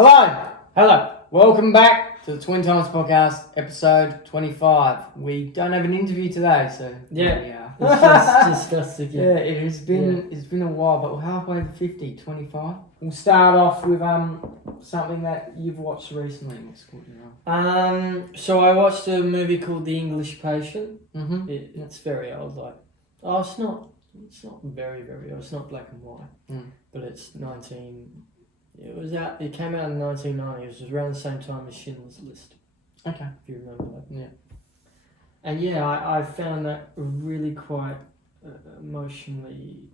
Hello. Welcome back to the Twin Times Podcast, episode 25. We don't have an interview today, so Yeah. here we are. It's just us again. Yeah, it's been a while, but we're halfway to 50, 25. We'll start off with something that you've watched recently. What's called, So I watched a movie called The English Patient. Mm-hmm. It's very old, it's not very, very old. It's not black and white, but it's it came out in 1990. It was around the same time as Schindler's List. Okay. If you remember that. Yeah. And yeah, I found that a really quite emotionally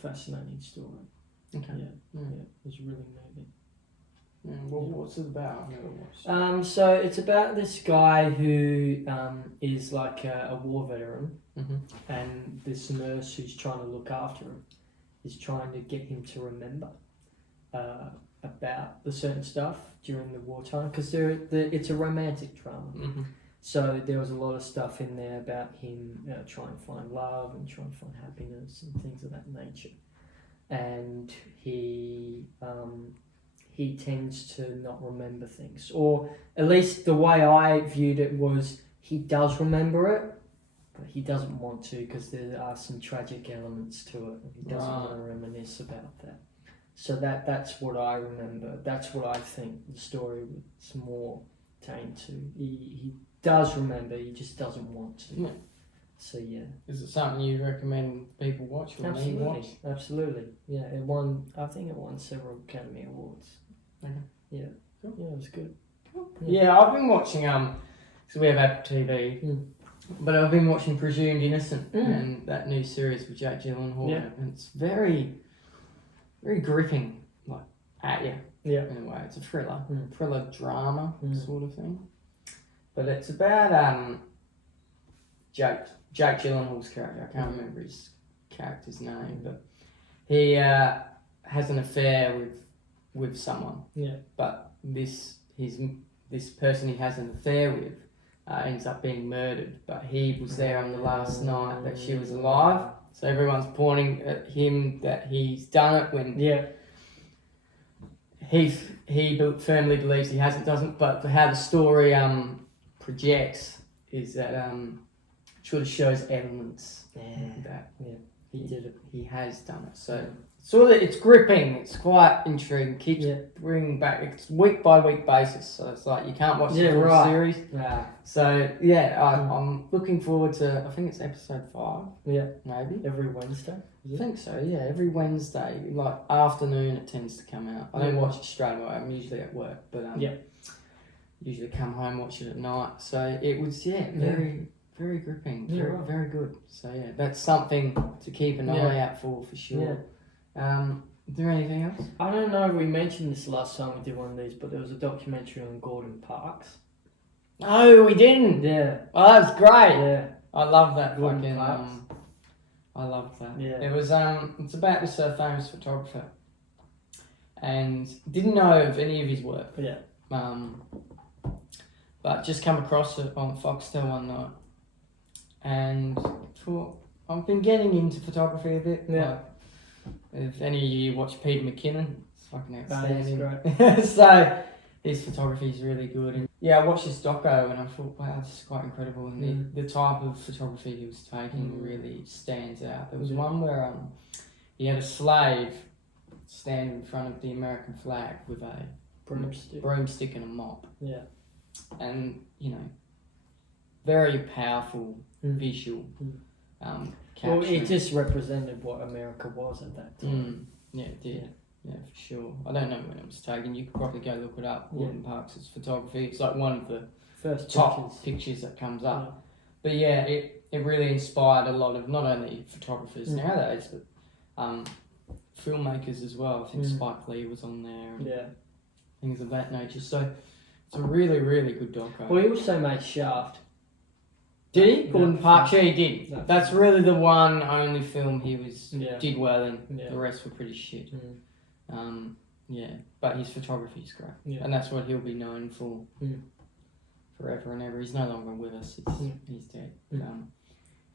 fascinating story. Okay. Yeah, it was really moving. What's it about? I've never watched. So it's about this guy who is like a war veteran, and this nurse who's trying to look after him is trying to get him to remember about the certain stuff during the wartime, because it's a romantic drama. So there was a lot of stuff in there about him trying to find love and trying to find happiness and things of that nature, and he tends to not remember things, or at least the way I viewed it was he does remember it, but he doesn't want to because there are some tragic elements to it. He doesn't want to reminisce about that. So that's what I remember. That's what I think the story was more tamed to. He does remember, he just doesn't want to. Yeah. So yeah. Is it something you recommend people watch or me watch? Absolutely. Yeah, I think it won several Academy Awards. Okay. Yeah. Cool. Yeah, it was good. Cool. Yeah, I've been watching so we have Apple TV, but I've been watching Presumed Innocent and that new series with Jake Gyllenhaal. Yeah. And it's very, very gripping, like at you. Yeah. In a way, it's a thriller drama sort of thing. But it's about Jake Gyllenhaal's character. I can't remember his character's name, but he has an affair with someone. Yeah. But this person he has an affair with ends up being murdered. But he was there on the last night that she was alive. So everyone's pointing at him that he's done it when he firmly believes he hasn't, doesn't. But for how the story projects is that sort of shows elements that he did it. He has done it. So sort of it's gripping. It's quite intriguing. Keeps bringing back. It's week by week basis. So it's like you can't watch the full series. Yeah. So I'm looking forward to. I think it's episode 5. Yeah, maybe every Wednesday. I think so. Yeah, every Wednesday, like afternoon, it tends to come out. I don't watch it straight away. I'm usually at work, but usually come home, watch it at night. So it was very, very gripping. Very good. So yeah, that's something to keep an eye out for sure. Yeah. Is there anything else? I don't know if we mentioned this last time we did one of these, but there was a documentary on Gordon Parks. No, we didn't. Yeah. Oh, that was great. Yeah. I love that Gordon fucking. Parks. I loved that. Yeah. It was It's about this famous photographer, and didn't know of any of his work. Yeah. But just come across it on Foxtel one night, and thought I've been getting into photography a bit. Yeah. Like, if any of you watch Peter McKinnon, it's fucking outstanding. Great. So his photography is really good. And I watched this doco and I thought, wow, this is quite incredible. And the type of photography he was taking really stands out. There was one where he had a slave stand in front of the American flag with a broomstick and a mop. Yeah. And, very powerful visual. Well, it just represented what America was at that time. Yeah, it did. Yeah, for sure. I don't know when it was taken. You could probably go look it up. Gordon Parks' photography. It's like one of the first top pictures that comes up. But it really inspired a lot of not only photographers nowadays, but filmmakers as well. I think Spike Lee was on there. And things of that nature. So it's a really, really good doco. Well, he also made Shaft. Did he? Gordon Parks? Yeah, he did. No. That's really the only film he did well in. Yeah. The rest were pretty shit. But his photography is great. Yeah. And that's what he'll be known for forever and ever. He's no longer with us. He's dead.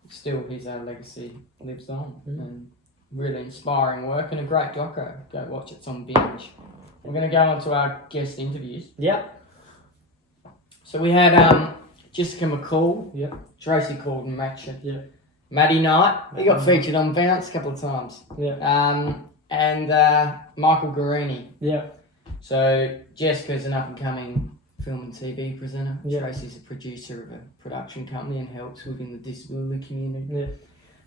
Still, his legacy lives on. And really inspiring work and a great doco. Go watch it. It's on binge. we're going to go on to our guest interviews. Yep. So we had Jessica McCall, Yep. Tracy Corden, Yep. Maddie Knight. He got featured on Bounce a couple of times. Yeah. And Michael Guarini. Yeah. So Jessica's an up-and-coming film and TV presenter. Yeah. Tracy's a producer of a production company and helps within the disability community.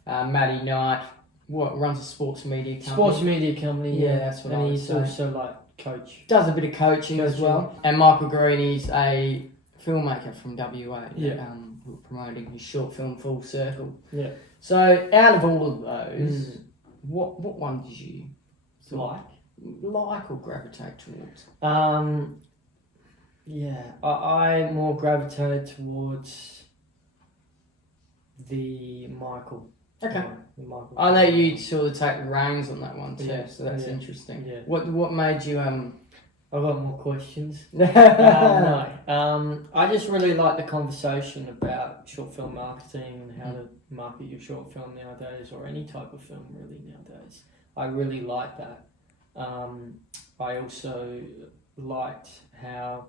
Yeah. Maddie Knight runs a sports media company. Sports media company. Yeah, that's what I and would he's say. also like coach. Does a bit of coaching as well. And Michael Guarini's a filmmaker from WA. Yeah. Promoting his short film Full Circle. Yeah. So out of all of those, what one did you like or gravitate towards? I more gravitated towards the Michael. Okay. The Michael. I know you sort of take the reins on that one too, Yeah, so that's interesting. Yeah. What made you I've got more questions. No. I just really like the conversation about short film marketing and how to market your short film nowadays, or any type of film really nowadays. I really like that. I also liked how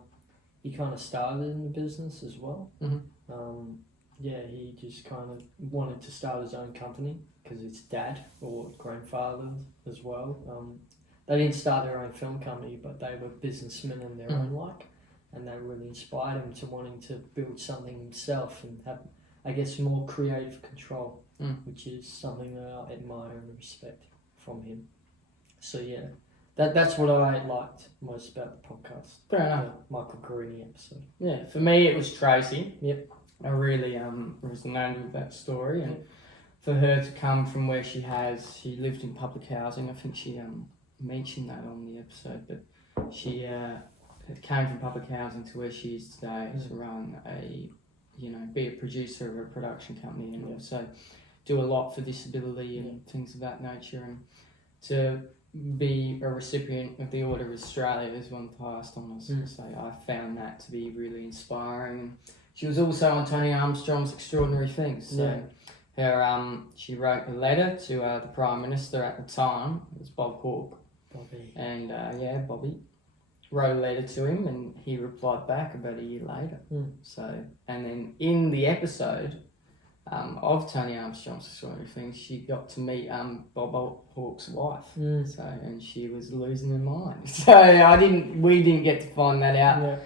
he kind of started in the business as well. Mm-hmm. He just kind of wanted to start his own company because his dad or grandfather as well. They didn't start their own film company, but they were businessmen in their own like, and that really inspired him to wanting to build something himself and have, I guess, more creative control, which is something that I admire and respect from him. So yeah, that's what I liked most about the podcast. Fair enough. The Michael Guarini episode. Yeah, for me it was Tracy. Yep. I really resonated with that story, and for her to come from where she lived in public housing. I think she mentioned that on the episode, but she came from public housing to where she is today to run be a producer of a production company, and also do a lot for disability and things of that nature, and to be a recipient of the Order of Australia as one of the highest honours. So I found that to be really inspiring. She was also on Tony Armstrong's Extraordinary Things. So she wrote a letter to the Prime Minister at the time. It was Bob Hawke. Bobby. And Bobby wrote a letter to him, and he replied back about a year later. So, and then in the episode of Tony Armstrong's Extraordinary Things, she got to meet Bob Hawke's wife. So, and she was losing her mind. So we didn't get to find that out.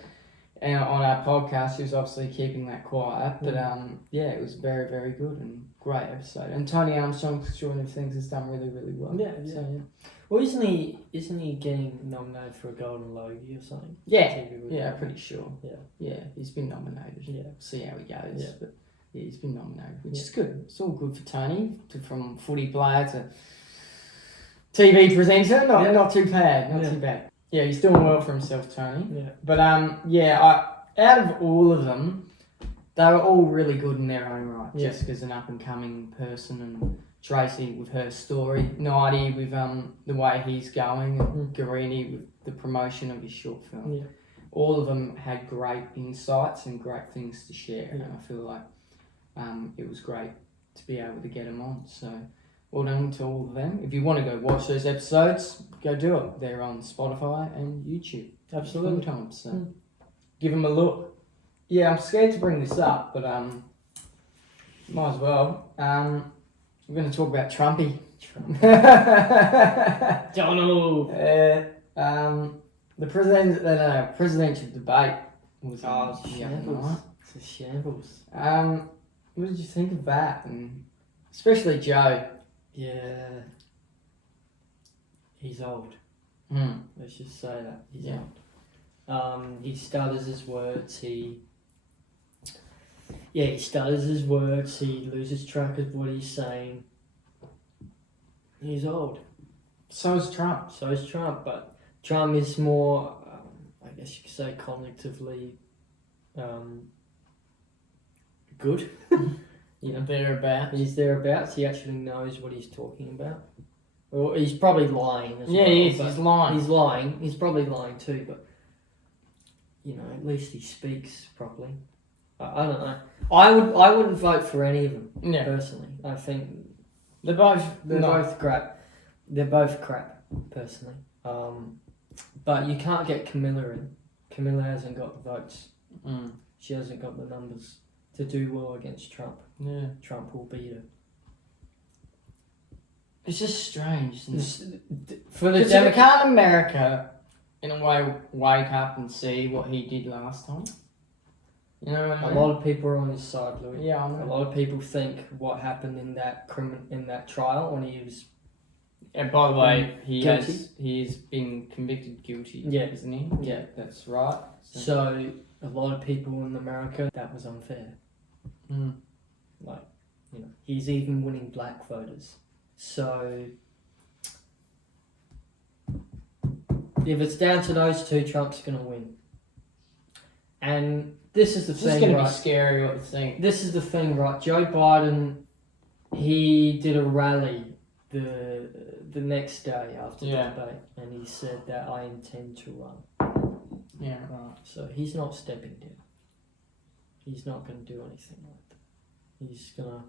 And on our podcast, she was obviously keeping that quiet, but it was very, very good and great episode. And Tony Armstrong's Extraordinary Things has done really, really well. Well, isn't he getting nominated for a Golden Logie or something? Yeah, pretty sure. Yeah, he's been nominated. Yeah, see how he goes. But he's been nominated, which is good. It's all good for Tony, from footy player to TV presenter. Not too bad. Not too bad. Yeah, he's doing well for himself, Tony. Yeah. But out of all of them, they were all really good in their own right. Yeah. Jessica's an up and coming person, and Tracy with her story, Nighty with the way he's going, and Guarini with the promotion of his short film. Yeah. All of them had great insights and great things to share, and I feel like it was great to be able to get them on. So well done to all of them. If you want to go watch those episodes, go do it. They're on Spotify and YouTube. Absolutely. Sometimes, so give them a look. Yeah, I'm scared to bring this up, but might as well. We're going to talk about Trumpy. Donald. The presidential debate was shambles. It's a shambles. What did you think of that? And especially Joe. Yeah. He's old. Let's just say that. He's old. He stutters his words. He stutters his words. He loses track of what he's saying. He's old. So is Trump. But Trump is more, I guess you could say, cognitively good. Thereabouts. He's thereabouts. He actually knows what he's talking about. Well, he's probably lying as well. Yeah, he is. He's lying. He's lying. He's probably lying too, but, at least he speaks properly. I don't know. I wouldn't vote for any of them, personally. I think they're both crap. They're both crap, personally. But you can't get Camilla in. Camilla hasn't got the votes. Mm. She hasn't got the numbers to do well against Trump. Yeah. Trump will beat her. It's just strange, isn't it? For the Because can't America, in a way, wake up and see what he did last time? You know what I mean? A lot of people are on his side, Louis. Yeah, I know. A lot of people think what happened in that trial when he was. And by the way, guilty. he's been convicted guilty, Yeah. isn't he? Yeah. That's right. So a lot of people in America, that was unfair. Mm. Like, he's even winning black voters. So if it's down to those two, Trump's going to win. And this is the It's thing, just going right? to be scary what you think. This is the thing, right? Joe Biden, he did a rally the next day after the debate, and he said that I intend to run. Yeah, right. So he's not stepping down. He's not going to do anything like that. He's going to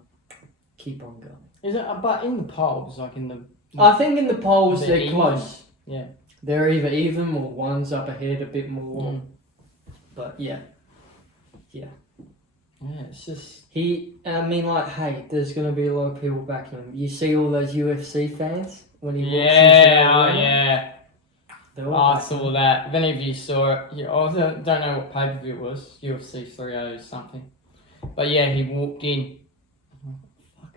keep on going. Is it? But in the polls, like in the... I think in the polls they're even. close. Yeah. They're either even or one's up ahead a bit more. Mm. But yeah. Yeah, it's just... Hey, there's going to be a lot of people backing him. You see all those UFC fans when he walks into yeah. I saw backing that. If any of you saw it, I don't know what pay-per-view it was, UFC 30 something. But yeah, he walked in.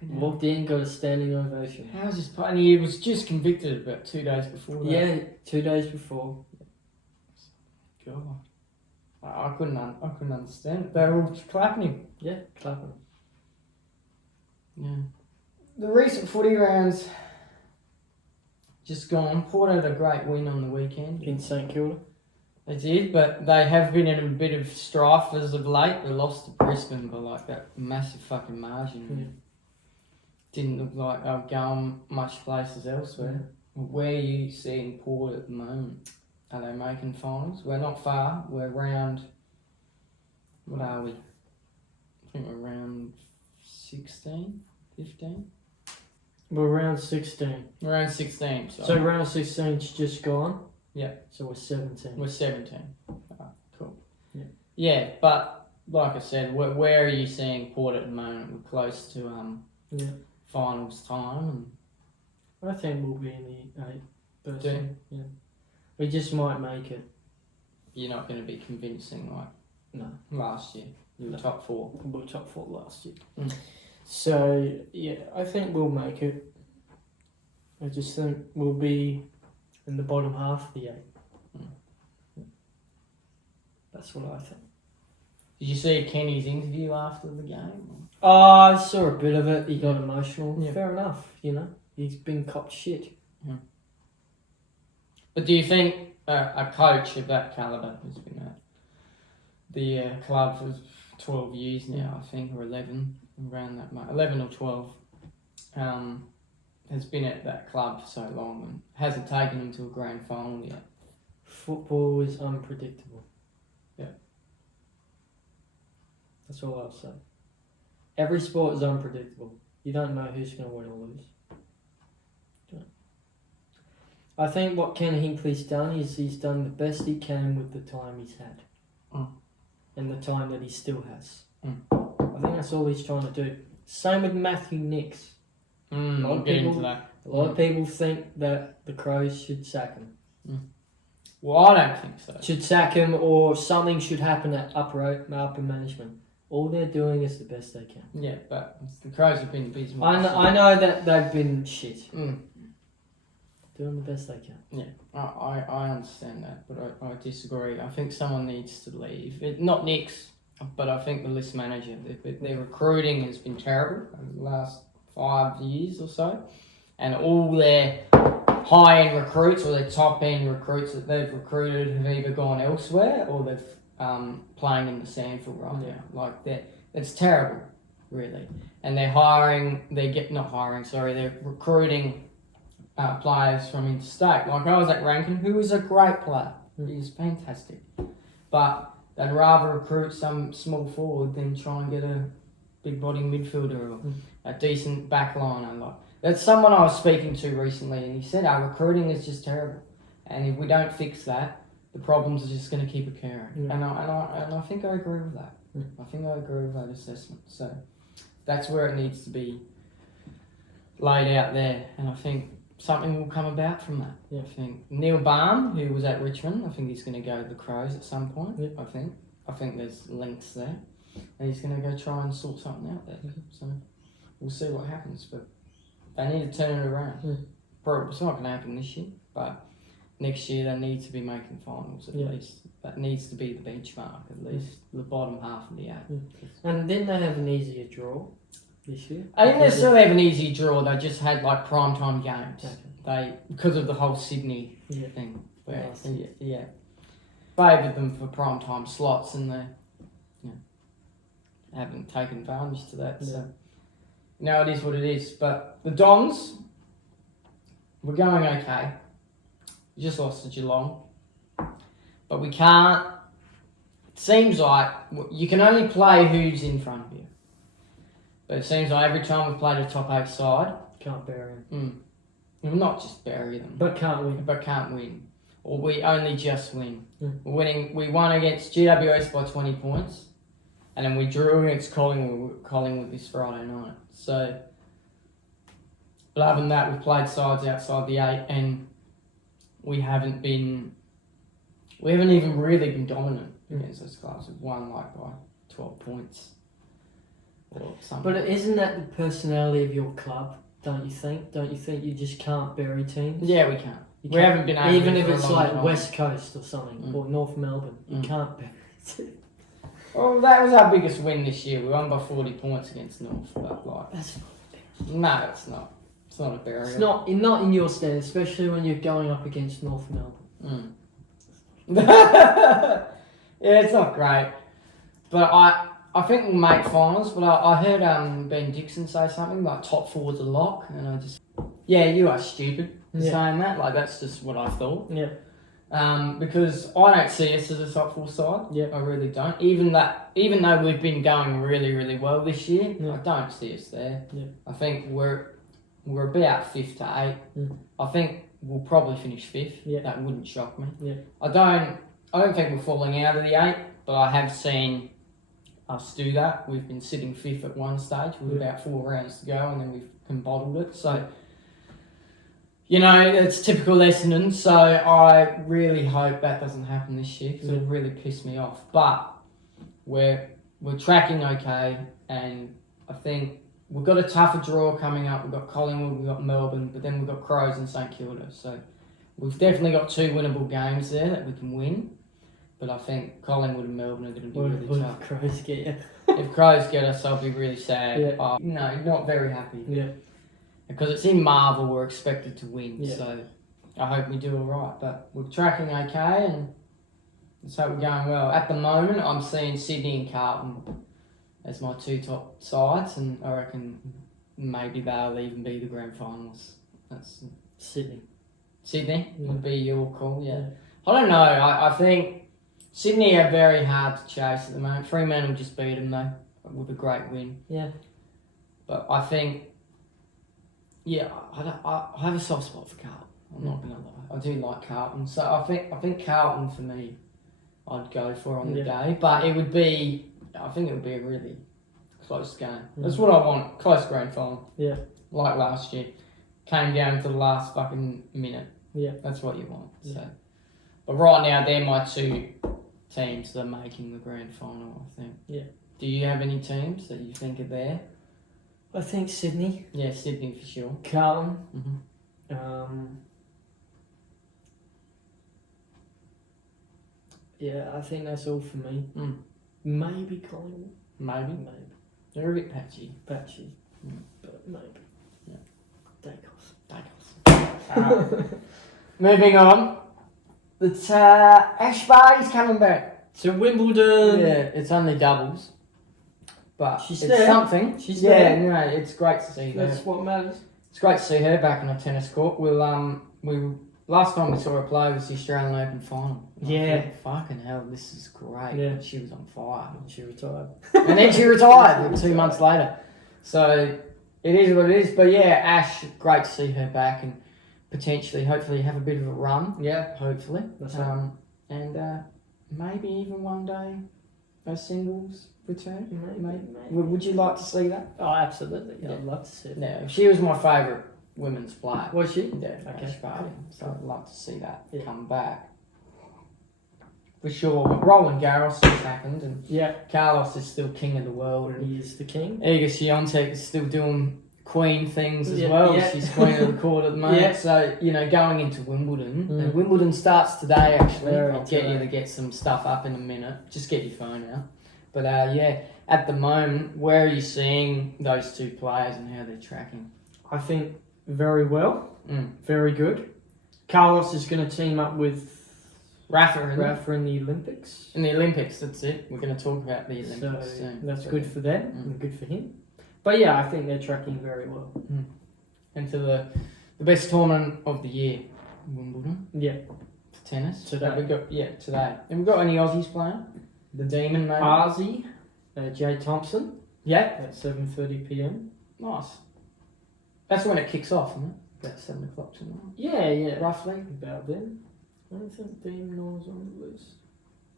him. Walked in, got a standing ovation. How's this... And he was just convicted about 2 days before that. Yeah, 2 days before. God. I couldn't understand it. They were all clapping him. Yeah, clapping. Yeah. The recent footy rounds just gone. Port had a great win on the weekend. In St Kilda. They did, but they have been in a bit of strife as of late. They lost to Brisbane by like that massive fucking margin. Yeah. Didn't look like they were going much places elsewhere. Yeah. Where are you seeing Port at the moment? Are they making finals? We're not far. We're round... What are we? I think we're round 16, 15? We're round 16. We're around 16. So round 16's just gone? Yeah. So we're 17. We're 17. Alright, cool. Yeah. Yeah, but like I said, where are you seeing Port at the moment? We're close to finals time. I think we'll be in the 8th. Do Yeah. We just might make it. You're not going to be convincing like No. last year. You were top 4. We were top 4 last year. Mm. So, yeah, I think we'll make it. I just think we'll be in the bottom half of the 8. Mm. That's what I think. Did you see Kenny's interview after the game? I saw a bit of it. He got emotional. Yeah. Fair enough, He's been copped shit. Yeah. But do you think a coach of that calibre who's been at the club for 12 years now, I think, or 11, around that much, 11 or 12, has been at that club for so long and hasn't taken him to a grand final yet? Football is unpredictable. Yeah. That's all I'll say. Every sport is unpredictable. You don't know who's going to win or lose. I think what Ken Hinckley's done is he's done the best he can with the time he's had. Mm. And the time that he still has. Mm. I think that's all he's trying to do. Same with Matthew Nicks. A lot of people think that the Crows should sack him. Mm. Well, I don't think so. Should sack him, or something should happen at upper management. All they're doing is the best they can. Yeah, but the Crows have been abysmal. I know that they've been shit. Mm. Doing the best they can. Yeah, I understand that, but I disagree. I think someone needs to leave. Not Nicks, but I think the list manager. Their recruiting has been terrible over the last 5 years or so, and all their high-end recruits or their top-end recruits that they've recruited have either gone elsewhere or they've playing in the Sandford right now. Like it's terrible, really. And they're recruiting players from interstate. Like I was at Rankin, who was a great player. He was fantastic. But they'd rather recruit some small forward than try and get a big body midfielder or a decent backliner. Like that's someone I was speaking to recently, and he said our recruiting is just terrible. And if we don't fix that, the problems are just going to keep occurring. And I think I agree with that. I think I agree with that assessment. So that's where it needs to be laid out there. And I think something will come about from that. I think Neil Baum, who was at Richmond, I think he's going to go to the Crows at some point. I think there's links there. And he's going to go try and sort something out there. So we'll see what happens. But they need to turn it around. Probably, it's not going to happen this year, but next year they need to be making finals at least. That needs to be the benchmark, at least the bottom half of the 8. And didn't they have an easier draw this year? I didn't necessarily have an easy draw. They just had like primetime games. They, because of the whole Sydney thing, where favoured them for primetime slots, and they haven't taken advantage to that. So it is what it is. But the Dons, we're going okay. We just lost to Geelong, but we can't. It seems like you can only play who's in front of you. But it seems like every time we've played a top 8 side, can't bury them. Well, not just bury them, but can't win. Or we only just win. We're winning. We won against GWS by 20 points, and then we drew against Collingwood this Friday night. So, but other than that, we've played sides outside the 8, and we haven't even really been dominant against those clubs. We've won like by 12 points. Or something. But isn't that the personality of your club? Don't you think? Don't you think you just can't bury teams? Yeah, we can't. We haven't been able even to if for it's a long like time. West Coast or something or North Melbourne. You can't bury teams. Well, that was our biggest win this year. We won by 40 points against North. But like, that's not no, it's not. It's not a burial. It's not in your stand, especially when you're going up against North Melbourne. Yeah, it's not great. But I think we'll make finals. But I heard Ben Dixon say something like top 4's a lock, and I just you are stupid for saying that. Like that's just what I thought. Because I don't see us as a top 4 side. I really don't. Even though we've been going really, really well this year, I don't see us there. I think we're about 5th to 8. I think we'll probably finish 5th. That wouldn't shock me. I don't think we're falling out of the 8, but I have seen us do that. We've been sitting 5th at one stage with about 4 rounds to go, and then we've bottled it. So, it's typical Essendon. So I really hope that doesn't happen this year because it really pissed me off. But we're tracking okay, and I think we've got a tougher draw coming up. We've got Collingwood, we've got Melbourne, but then we've got Crows and St Kilda. So we've definitely got 2 winnable games there that we can win. But I think Collingwood and Melbourne are going to be really tough. If Crows get you? If Crows get us, I'll be really sad. Not very happy. Because it's in Marvel, we're expected to win. So I hope we do all right. But we're tracking okay, and let's hope we're going well. At the moment, I'm seeing Sydney and Carlton as my 2 top sides, and I reckon maybe they'll even be the grand finals. That's Sydney. Sydney would be your call, I don't know. I think Sydney are very hard to chase at the moment. Fremantle just beat them though with a great win. But I think, I have a soft spot for Carlton. I'm not gonna lie. I do like Carlton, so I think Carlton for me, I'd go for on the day. But I think it would be a really close game. That's what I want. Close grand final. Like last year, came down to the last fucking minute. That's what you want. So, but right now they're my 2 teams that are making the grand final, I think. Do you have any teams that you think are there? I think Sydney. Yeah, Sydney for sure. Carlton. I think that's all for me. Maybe Collingwood. Maybe. They're a bit patchy. But maybe. Dacos. Moving on. But Ash Barty's coming back to Wimbledon. It's only doubles. But she's it's there. something. She's there. No, it's great to see her. That's what matters. It's great to see her back on a tennis court. Last time we saw her play was the Australian Open final. Fucking hell, this is great. She was on fire. And she retired. And then she retired 2 months later. So it is what it is. But Ash, great to see her back. And potentially, hopefully, have a bit of a run. Yeah. Hopefully. That's right. And maybe even one day a singles return. Maybe. Would you like to see that? Oh, absolutely. Yeah. I'd love to see it. Yeah, she was my favourite women's player. Was she? Yeah, Okay. So I'd love to see that come back. For sure. Roland Garros has happened, and Carlos is still king of the world. And he is the king. Iga Swiatek is still doing queen things as well. Yeah. She's queen of the court at the moment. Yeah. So, going into Wimbledon. And Wimbledon starts today, actually. I'll get you to get some stuff up in a minute. Just get your phone out. But, at the moment, where are you seeing those two players and how they're tracking? I think very well. Very good. Carlos is going to team up with Rafa in the Olympics. In the Olympics, that's it. We're going to talk about the Olympics soon. That's good for them and good for him. But yeah, I think they're tracking very well. And to the best tournament of the year, Wimbledon. Yeah. For tennis. Today. Today. Have we got any Aussies playing? The Demon, maybe? Aussie, Jay Thompson. Yeah. At 7:30 p.m. Nice. That's when it kicks off, isn't it? About 7 o'clock tonight. Yeah. Roughly. About then. I don't think Demon was on the list.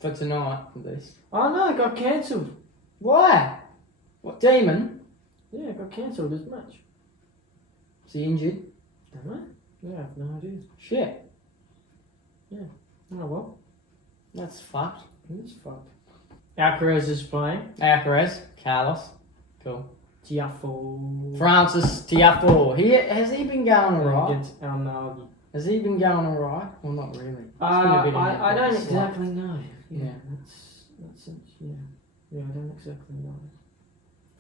For tonight, at least. Oh no, it got cancelled. Why? What, Demon? Yeah, it got cancelled this match. Is he injured? Don't know. Yeah, I have no idea. Shit. Yeah. Oh well. That's fucked. It is fucked. Alcaraz is playing. Alcaraz. Carlos. Cool. Tiafoe. Francis Tiafoe. Has he been going alright? Against Alnagi. Has he been going alright? Well, not really. I don't exactly know. Yeah. That's it. Yeah. Yeah, I don't exactly know.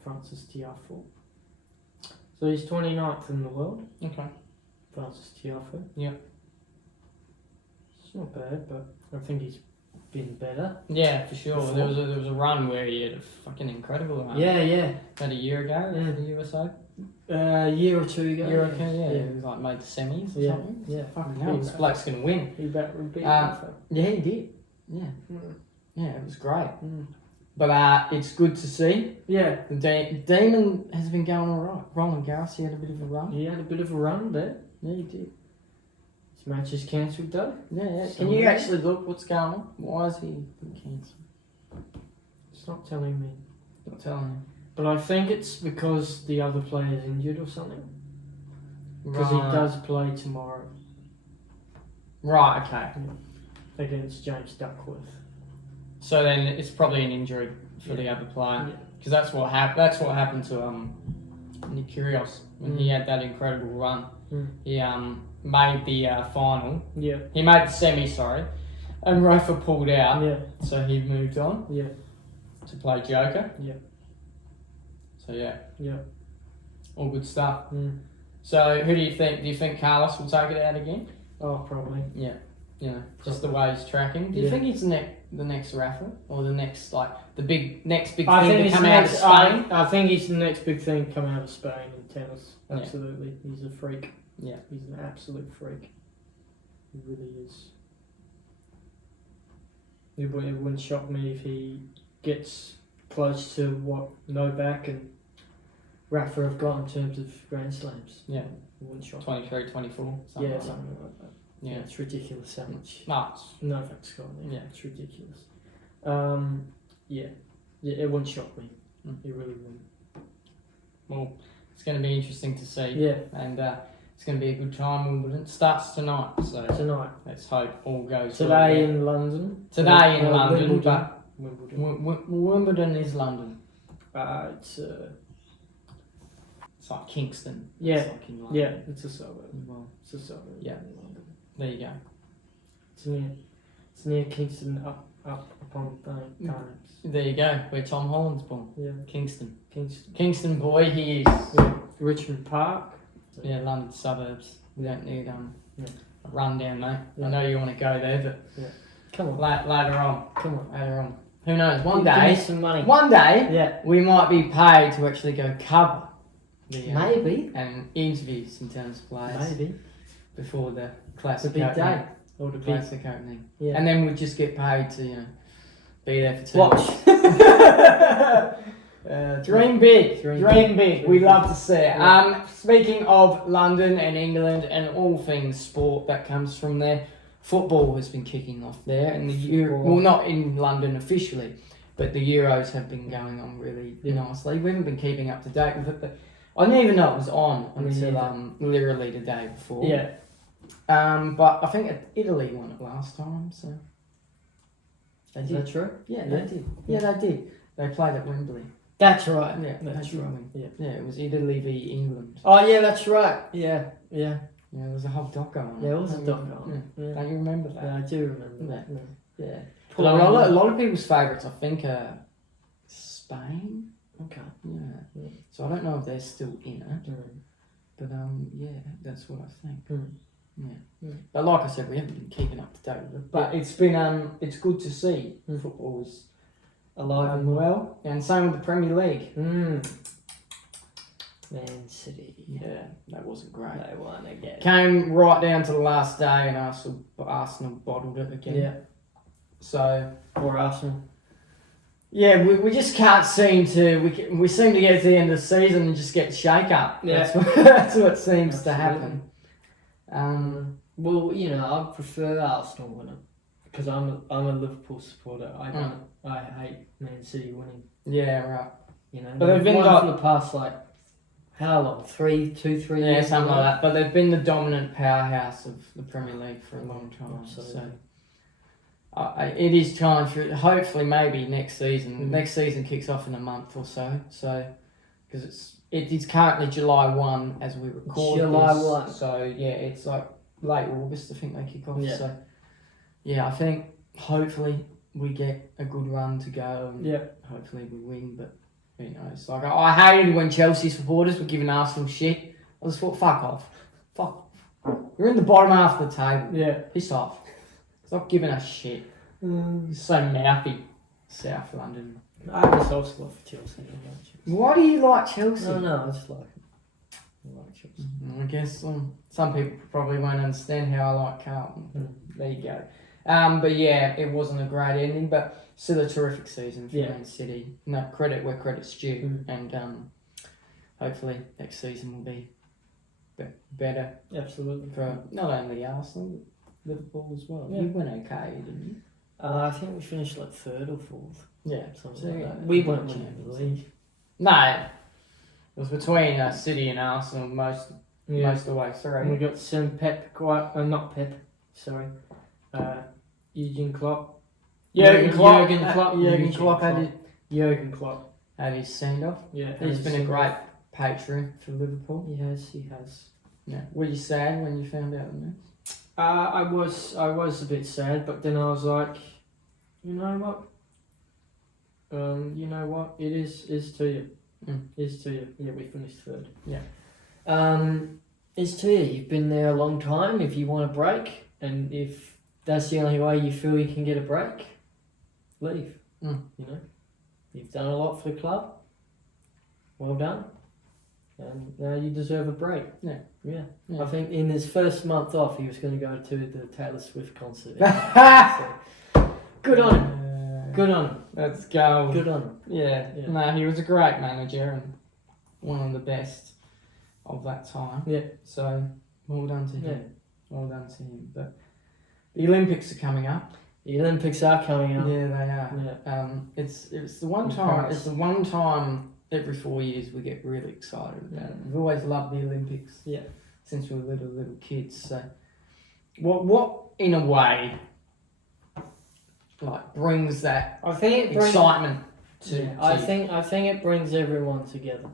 Francis Tiafoe. So he's 29th in the world. Okay. Francis Tiafoe. Yeah. It's not bad, but I think he's been better. Yeah, for sure. Before. There was a run where he had a fucking incredible amount. Yeah. About a year ago, the USA. A year or two ago. He was like made the semis or something. Yeah. Fucking hell, this bloke's gonna win. He beat Yeah, he did. Yeah. Yeah, it was great. But it's good to see. Yeah. The Demon has been going alright. Roland Garros, he had a bit of a run. He had a bit of a run there. Yeah, he did. His match is cancelled though. Yeah. Can you actually look what's going on? Why is he been cancelled? It's not telling me. Not telling you. But I think it's because the other player is injured or something. Because he does play tomorrow. Right, okay. Against James Duckworth. So then it's probably an injury for the other player. Because that's what happened to Nick Kyrgios when he had that incredible run. He made the final. Yeah. He made the semi, sorry. And Rafa pulled out. Yeah. So he moved on. Yeah. To play Joker. Yeah. So yeah. All good stuff. So who do you think? Do you think Carlos will take it out again? Oh, probably. Yeah. Just the way he's tracking. Do you think he's the next Rafa or the next the next big thing to come out of Spain? I think he's the next big thing to come out of Spain in tennis. Absolutely, he's a freak. Yeah, he's an absolute freak. He really is. It wouldn't shock me if he gets close to what Novak and Rafa have got in terms of Grand Slams. Yeah, it wouldn't shock 23, 24, something like that. Yeah, it's ridiculous how much Novak's got there. Yeah, it's ridiculous. It wouldn't shock me. It really wouldn't. Well, it's going to be interesting to see. Yeah. And it's going to be a good time. Wimbledon it starts tonight. So tonight. Let's hope all goes today well. In London. Today in London, Wimbledon. But Wimbledon is London. It's like Kingston. Yeah. It's like in London. Yeah, it's a suburb. Well, it's a suburb. Yeah. In London. There you go. It's near Kingston, up upon Parris. There you go. Where Tom Holland's born. Yeah. Kingston boy. He is. Yeah. Richmond Park. Yeah, London suburbs. We don't need a rundown, mate. Yeah. I know you want to go there, but come on. Later on. Who knows? One Give day. me some money. One day. We might be paid to actually go cover. Maybe. And interviews some tennis players. Maybe. Before the classic big opening. day. Or the classic opening. Yeah. And then we'd just get paid to, be there for 2 watch. Dream big. Dream big. We big. love to see it. Yeah. Speaking of London and England and all things sport that comes from there, football has been kicking off there, and well, not in London officially, but the Euros have been going on really nicely. We haven't been keeping up to date with it, but I didn't even know it was on until literally the day before. Yeah. But I think Italy won it last time, so. Is that true? Yeah, they did. Yeah, they did. They played at Wembley. That's right. Yeah, that's right. Yeah, it was Italy v England. Oh yeah, that's right. Yeah. Yeah, there was a whole doco on it. There was a doco on it. Yeah. Don't you remember that? Yeah, I do remember that. Yeah. A lot of people's favourites, I think, are Spain. Okay. Yeah. So I don't know if they're still in it. But yeah, that's what I think. Yeah. But like I said, we haven't been keeping up to date with it. But it's been it's good to see football is alive and well. And same with the Premier League. Man City. Yeah, that wasn't great. They won again. Came right down to the last day and Arsenal bottled it again. Yeah. So Poor Arsenal. Yeah, we just can't seem to. We seem to get to the end of the season and just get shake up. Yeah. That's what seems to happen. Well, I prefer Arsenal winning because I'm a Liverpool supporter. I hate Man City winning. Yeah, right. But they've been for the past how long? 3 years. Yeah, something like that. But they've been the dominant powerhouse of the Premier League for a long time. Absolutely. So it is time for hopefully maybe next season. Next season kicks off in a month or so. So because it is currently July 1 as we record. July 1. So yeah, it's late August. I think they kick off. Yeah. So yeah, I think hopefully we get a good run to go. And hopefully we win, but. It's I hated when Chelsea supporters were giving Arsenal shit. I just thought, fuck off. Fuck. You're in the bottom half of the table. Yeah. Piss off. Stop giving us shit. You're so mouthy. South London. I have a soft spot for Chelsea. Why do you like Chelsea? No, I just like it. I like Chelsea. I guess some people probably won't understand how I like Carlton. There you go. But yeah, it wasn't a great ending, but still a terrific season for Man City. No, credit where credit's due, and hopefully next season will be better. Absolutely. For not only Arsenal, but Liverpool as well. Yeah. You went okay, didn't you? I think we finished 3rd or 4th. Yeah, something like that. We weren't winning the league. No, it was between City and Arsenal most of the way through. And we got some not Pep, sorry. Jurgen Klopp. Jurgen Klopp had his send off. Yeah, he's been a great patron for Liverpool. He has. Yeah. Were you sad when you found out the news? I was a bit sad, but then I was like, you know what? It is to you. It's to you. Yeah, we finished 3rd. Yeah. It's to you. You've been there a long time. If you want a break, and if that's the only way you feel you can get a break, leave. You've done a lot for the club. Well done. And now you deserve a break. Yeah. I think in his first month off, he was going to go to the Taylor Swift concert. So, good on him. Good on him. Let's go. Good on him. Yeah. No, he was a great manager and one of the best of that time. Yeah. So, well done to him. Yeah. Well done to him. But the Olympics are coming up. The Olympics are coming up. Yeah, they are. Yeah. It's the one time. Parris. It's the one time every 4 years we get really excited about it. We've always loved the Olympics. Yeah. Since we were little kids. So, what in a way, brings that? I think it excitement. I think it brings everyone together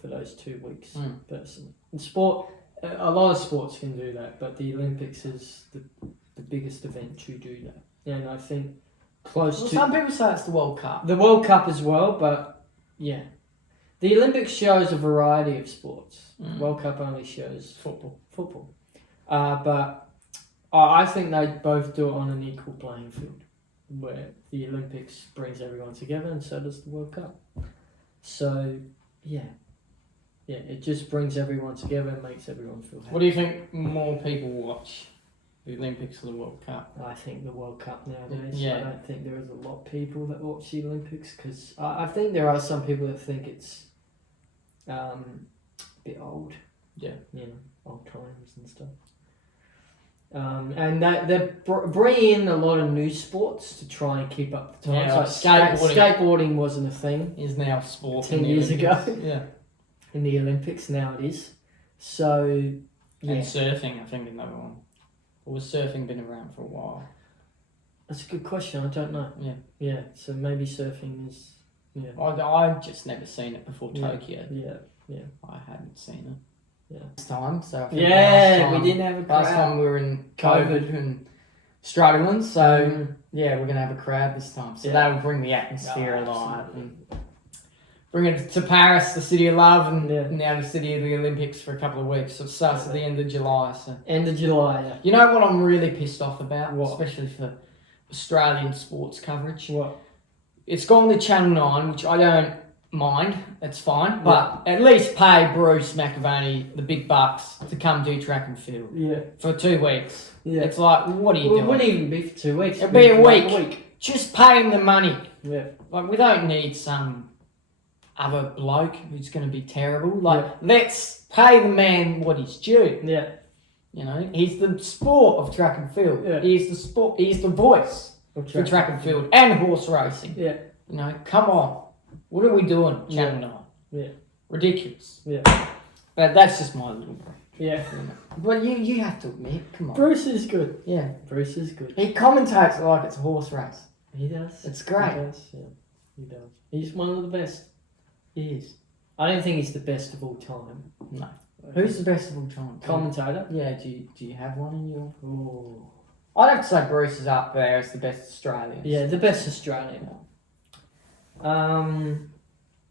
for those 2 weeks. Personally, in sport, a lot of sports can do that, but the Olympics is the biggest event to do that. And I think some people say it's the World Cup. The World Cup as well, but yeah. The Olympics shows a variety of sports. World Cup only shows football. But I think they both do it on an equal playing field, where the Olympics brings everyone together and so does the World Cup. So, yeah, it just brings everyone together and makes everyone feel happy. What do you think more people watch? The Olympics or the World Cup? I think the World Cup nowadays. Yeah. I don't think there is a lot of people that watch the Olympics because I think there are some people that think it's a bit old. Yeah. Old times and stuff. And they bring in a lot of new sports to try and keep up the times. Yeah, like skateboarding wasn't a thing. Is now sport. 10 years ago. Yeah. In the Olympics, now it is. So, yeah. And surfing, I think, another one. Or was surfing been around for a while? That's a good question. I don't know. Yeah. Yeah. So maybe surfing is. Yeah. I've just never seen it before Tokyo. Yeah. I hadn't seen it. Yeah. Last time, so I think we didn't have a crowd. last time we were in COVID and struggling, so yeah, we're gonna have a crowd this time. So that'll bring the atmosphere alive and bring it to Paris, the city of love, and now the city of the Olympics for a couple of weeks. So it starts at the end of July. So end of July. Yeah. You know what I'm really pissed off about, what? Especially for Australian sports coverage. What? It's gone to Channel 9, which I don't mind, that's fine, but at least pay Bruce McAvaney the big bucks to come do track and field for 2 weeks. Yeah. It's like, what are you doing? It wouldn't even be for 2 weeks. It'd be a week. Just pay him the money. Yeah. Like, we don't need some other bloke who's going to be terrible. Like, let's pay the man what he's due. Yeah. You know, he's the sport of track and field. Yeah. He's the voice for track and field and horse racing. Yeah. You know, come on. What are we doing, Channel 9? Yeah. Ridiculous. Yeah. But that's just my little... Yeah. But you have to admit, come on. Bruce is good. Yeah. Bruce is good. He commentates it like it's a horse race. He does. It's great. He does, yeah. He does. He's one of the best. He is. I don't think he's the best of all time. No. Who's the best of all time? Commentator? Yeah, do you have one in your... Oh. I'd have to say Bruce is up there as the best Australian. Yeah, the best Australian.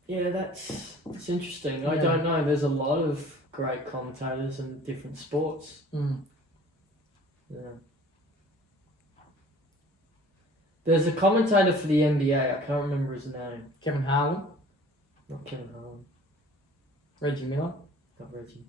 Yeah, that's interesting. I don't know. There's a lot of great commentators in different sports. Yeah. There's a commentator for the NBA. I can't remember his name. Kevin Harlan? Not Kevin Harlan. Reggie Miller? Not Reggie.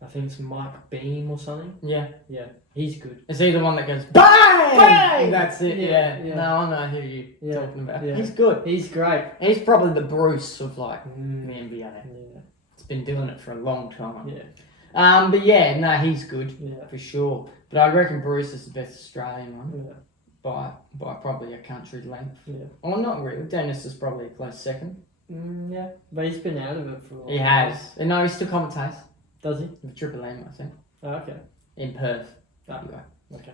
I think it's Mike Beam or something. Yeah. Yeah. He's good. Is he the one that goes BANG? BANG! That's it, Yeah. No, I know who you're talking about. Yeah. He's good. He's great. He's probably the Bruce of like the NBA. Yeah. It's been doing it for a long time. Yeah. But yeah, no, he's good. Yeah. For sure. But I reckon Bruce is the best Australian one. Yeah. By probably a country length. Yeah. Well, not really. Dennis is probably a close second. Yeah. But he's been out of it for a while. He has. No, he still commentates. Does he? With Triple M, I think. Oh, okay. In Perth. Okay. Okay.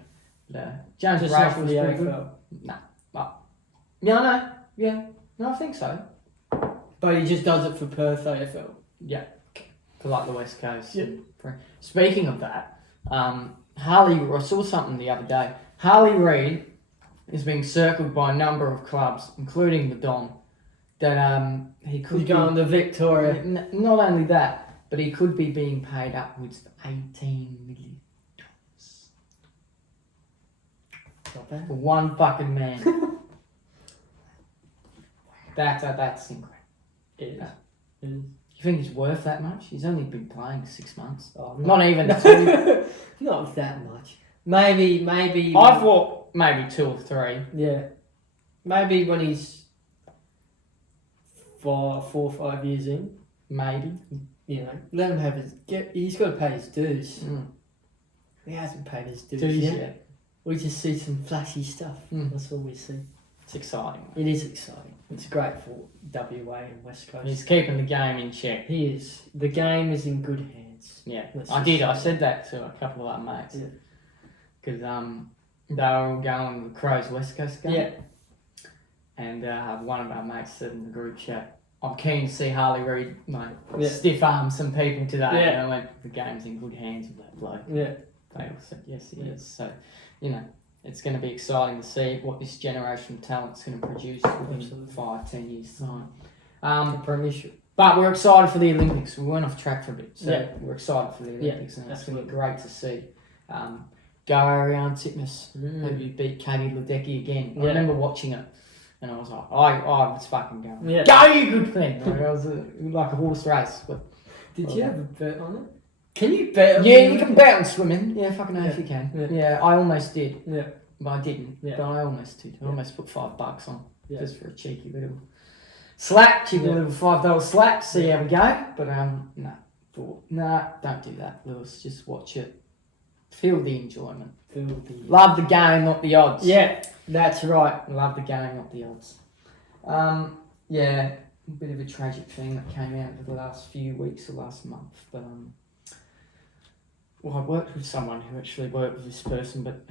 James Just Brace not for was the pretty good. AFL. No. Yeah, I know. Yeah. No, I think so. But he just does it for Perth AFL. Yeah. For like the West Coast. Yeah. Speaking of that, I saw something the other day. Harley Reid is being circled by a number of clubs, including the Don, that he could He's going to Victoria. Not only that, but he could be being paid upwards of $18 million. Not bad. For one fucking man. That's incredible. It is. Yeah. It is. You think he's worth that much? He's only been playing 6 months. Oh, not even 2. Not that much. Maybe. I thought maybe 2 or 3. Yeah. Maybe when he's 4 or 5 years in. Maybe. You know, let him have he's got to pay his dues. He hasn't paid his dues yet. We just see some flashy stuff. That's all we see. It's exciting. It is exciting. It's great for WA and West Coast. He's keeping the game in check. He is. The game is in good hands. Yeah, I said that to a couple of our mates. Because they were all going to the Crows West Coast game. Yeah. And one of our mates said in the group chat, I'm keen to see Harley Reid stiff arm some people today. Yeah. And I went, the game's in good hands with that bloke. Yeah. They all said, yes, he is. So, you know, it's going to be exciting to see what this generation of talent's going to produce within 5-10 years' time. The Premiership. But we're excited for the Olympics. We went off track for a bit. So we're excited for the Olympics. And it's going to be great to see. Go Ariane Titmus. Hope you beat Katie Ledecky again. I remember watching it. And I was like, I was fucking going. Yeah. Go, you good thing. Like, it was like a horse race. But Did you have a bet on it? Can you bet? Yeah, you can bet on swimming. Yeah, fucking know if you can. Yeah. Yeah, I almost did. Yeah. But I didn't. Yeah. But I almost did. I Yeah. almost put $5 on just for a cheeky little little $5 slap. See how we go. But don't do that, Lewis. Just watch it. Feel the enjoyment. Love the game, not the odds. Yeah, that's right. Love the game, not the odds. Yeah, a bit of a tragic thing that came out over the last few weeks or last month. But I worked with someone who actually worked with this person, but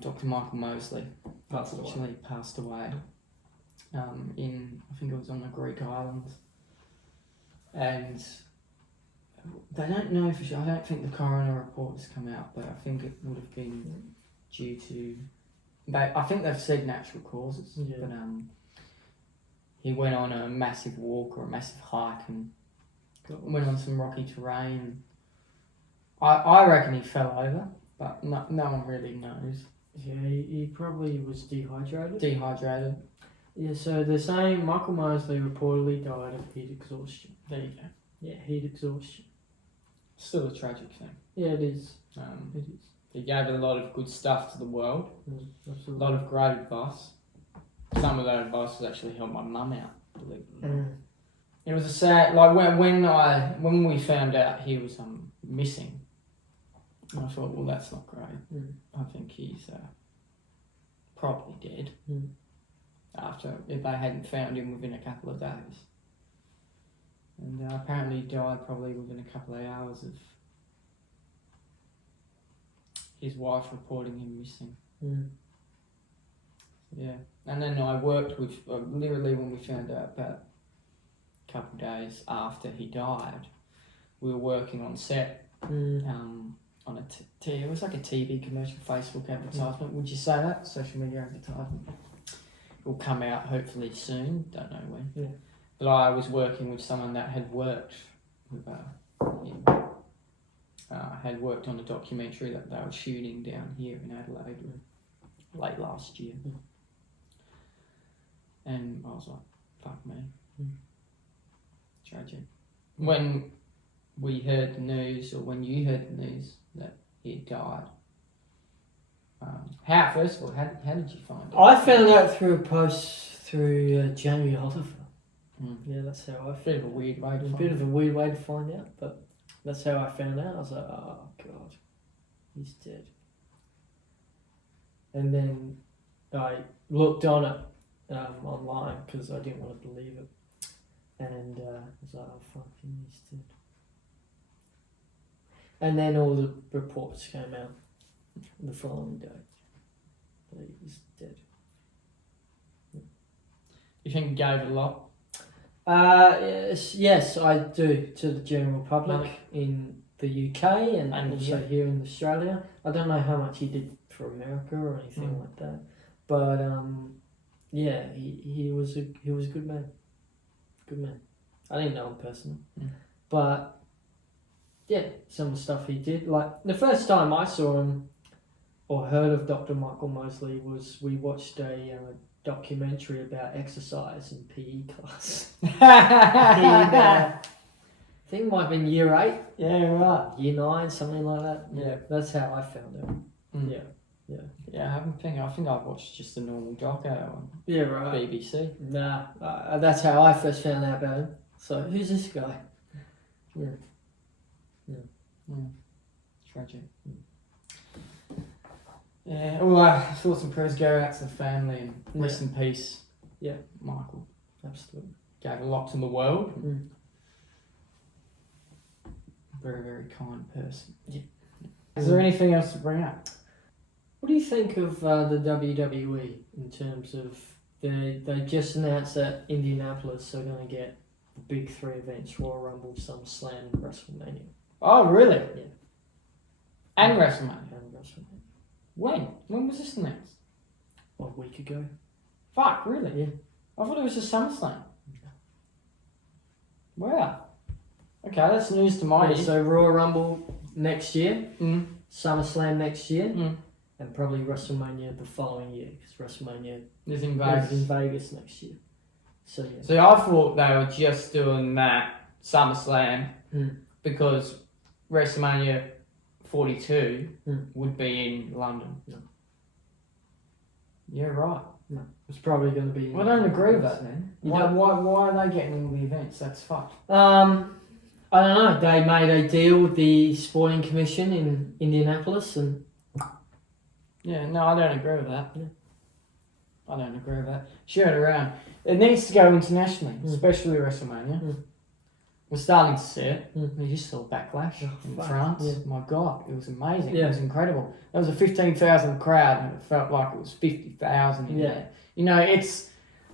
Dr. Michael Mosley unfortunately passed away. I think it was on the Greek islands, and they don't know for sure. I don't think the coroner report has come out, but I think it would have been due to. I think they've said natural causes, but he went on a massive walk or a massive hike and went on some rocky terrain. I reckon he fell over, but no one really knows. Yeah, he probably was dehydrated. Yeah, so they're saying Michael Mosley reportedly died of heat exhaustion. There you go. Yeah, heat exhaustion. Still a tragic thing. Yeah, it is. It is. He gave a lot of good stuff to the world. Absolutely. A lot of great advice. Some of that advice has actually helped my mum out, believe it or not. It was a sad, like when we found out he was missing, I thought, well, that's not great. I think he's probably dead. After if they hadn't found him within a couple of days, and apparently he died probably within a couple of hours of his wife reporting him missing. Yeah, and then I worked with literally when we found out about a couple of days after he died, we were working on set on it was like a TV commercial, Facebook advertisement. Would you say that? Social media advertisement. It will come out hopefully soon. Don't know when. Yeah. But I was working with someone that had worked with had worked on a documentary that they were shooting down here in Adelaide late last year. And I was like, fuck me. Tragic. When we heard the news, or when you heard the news that he had died, first of all, how did you find it? I found out through a post through Jamie Oliver. Yeah, that's how I found it. Bit of a weird way to find out, but that's how I found out. I was like, oh God, he's dead. And then I looked on it online because I didn't want to believe it. And I was like, oh fucking, he's dead. And then all the reports came out the following day that he was dead. You think he gave a lot? Yes, I do, to the general public in the UK and also here in Australia. I don't know how much he did for America or anything like that, but yeah, he was a good man. Good man. I didn't know him personally, but yeah, some of the stuff he did. Like the first time I saw him or heard of Dr. Michael Mosley was we watched a documentary about exercise in PE class. I think it might have been year 8. Yeah, right. Year 9, something like that. Yeah. That's how I found it. Yeah. Yeah, I think I've watched just a normal doco on BBC. Nah, that's how I first found out about him. So, who's this guy? Yeah. Tragic. Yeah, well, thoughts and prayers go out to the family and rest in peace. Yeah. Michael. Absolutely. Gave a lot to the world. Very, very kind person. Yeah. Is there anything else to bring up? What do you think of the WWE in terms of they just announced that Indianapolis are going to get the big 3 events: Royal Rumble, SummerSlam, and WrestleMania. Oh, really? Yeah. And WrestleMania. When? When was this announced? A week ago. Fuck, really? Yeah. I thought it was a SummerSlam. Wow. Okay, that's news to my ears. So Royal Rumble next year, SummerSlam next year, and probably WrestleMania the following year, because WrestleMania is in Vegas next year. So yeah. So I thought they were just doing that SummerSlam because WrestleMania 42 would be in London. No. Yeah, right. No. It's probably going to be... Well, I don't agree with that, then. Why are they getting all the events? That's fucked. I don't know. They made a deal with the Sporting Commission in Indianapolis and... Yeah, no, I don't agree with that. Yeah. I don't agree with that. Share it around. It needs to go internationally, especially WrestleMania. We're starting to see it. We just saw Backlash in France. Yeah. My God, it was amazing. Yeah. It was incredible. There was a 15,000 crowd and it felt like it was 50,000 in there. You know,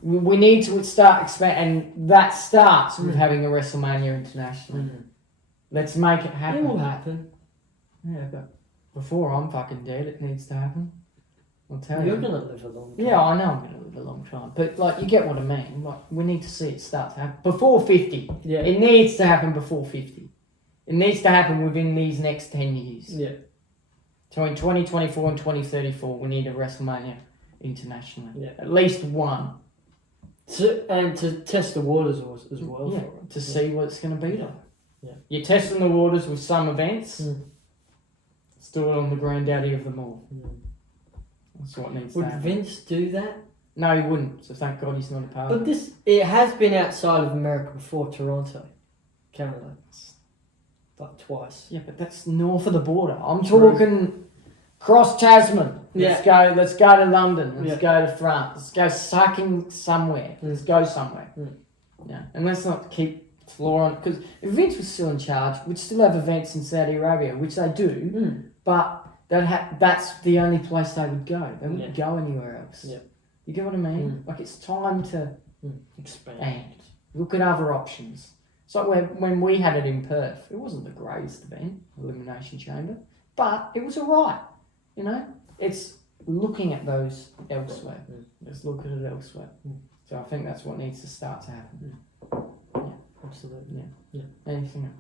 we need to start expanding, and that starts with having a WrestleMania internationally. Let's make it happen. It will happen. Yeah, but before I'm fucking dead, it needs to happen. I'll tell you. You're going to live a long time. Yeah, I know I'm going to live a long time. But, like, you get what I mean. Like, we need to see it start to happen. Before 50. Yeah. It needs to happen before 50. It needs to happen within these next 10 years. Yeah. So in 2024 and 2034, we need a WrestleMania internationally. Yeah. At least one. And to test the waters as well. Yeah, to see what it's going to be like. Yeah. You're testing the waters with some events. Let's do it on the granddaddy of them all. That's what needs to happen. Would Vince do that? No, he wouldn't. So thank God he's not a part of it. But it has been outside of America before, Toronto, Canada, like twice. Yeah, but that's north of the border. I'm talking cross Tasman. Let's go to London. Let's go to France. Let's go sucking somewhere. Let's go somewhere. Yeah, and let's not keep flooring, because if Vince was still in charge, we'd still have events in Saudi Arabia, which they do. But that's the only place they would go. They wouldn't go anywhere else. Yeah. You get what I mean? Like, it's time to expand. Look at other options. So when we had it in Perth, it wasn't the greatest event, Elimination Chamber, but it was alright. You know? It's looking at those elsewhere. Let's look at it elsewhere. So I think that's what needs to start to happen. Yeah. Absolutely. Yeah. Anything else?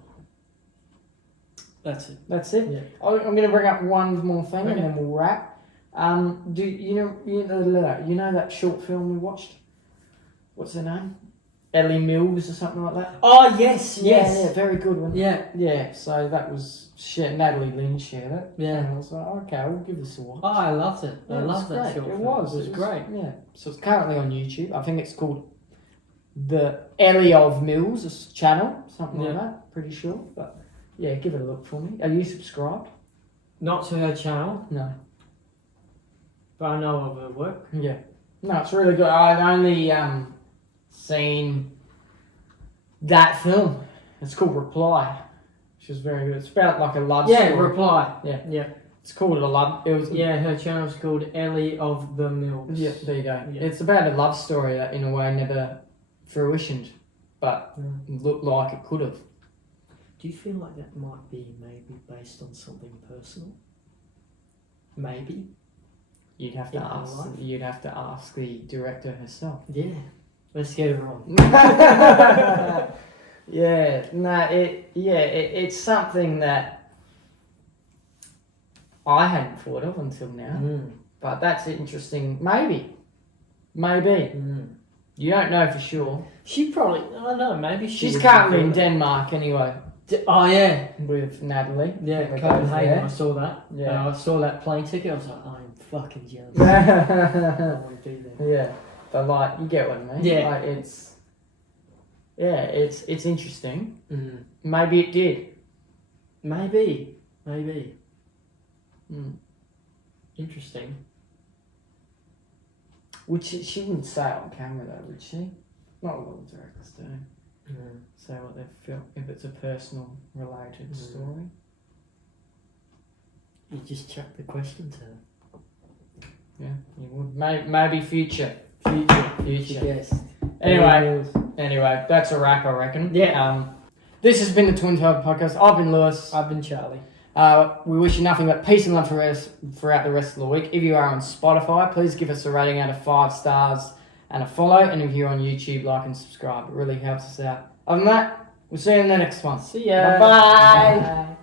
That's it. Yeah. I'm going to bring up one more thing and then we'll wrap. Do you know that short film we watched? What's her name? Ellie Mills or something like that? Oh yes, yeah, very good one. Yeah. So that was Natalie Lynn shared it. Yeah. And I was like, okay, we'll give this a watch. Oh, I loved it. I loved that short film. It was great. Yeah. So it's currently on YouTube. I think it's called the Ellie of Mills channel, something like that. Pretty sure, but. Yeah, give it a look for me. Are you subscribed? Not to her channel. No. But I know of her work. Yeah. No, it's really good. I've only seen that film. It's called Reply. Which is very good. It's about like a love story. Yeah, Reply. Yeah. It's called a love... her channel's called Ellie of the Mills. Yeah, there you go. Yeah. It's about a love story that in a way never fruitioned, but looked like it could have. Do you feel like that might be maybe based on something personal? Maybe. You'd have to ask the director herself. Yeah. Let's get her on. It's something that I hadn't thought of until now. But that's interesting. Maybe. You don't know for sure. She probably, I don't know, maybe she's currently in Denmark anyway. Oh yeah, with Natalie. Yeah, Copenhagen. I saw that. Yeah, I saw that plane ticket. I was like, I'm fucking jealous. I want to be there. Yeah, but like, you get what I mean. Yeah, like, it's interesting. Maybe it did. Maybe. Interesting. Which she wouldn't say it on camera though, would she? Not a lot of directors do. Say what they feel if it's a personal related story. You just chuck the question to her. Yeah, you would. Maybe future guest. Anyway, that's a wrap, I reckon. Yeah. This has been the Twin Tide Podcast. I've been Lewis. I've been Charlie. We wish you nothing but peace and love throughout the rest of the week. If you are on Spotify, please give us a rating out of 5 stars and a follow. And if you're on YouTube, like and subscribe. It really helps us out. Other than that, we'll see you in the next one. See ya. Bye-bye. Bye.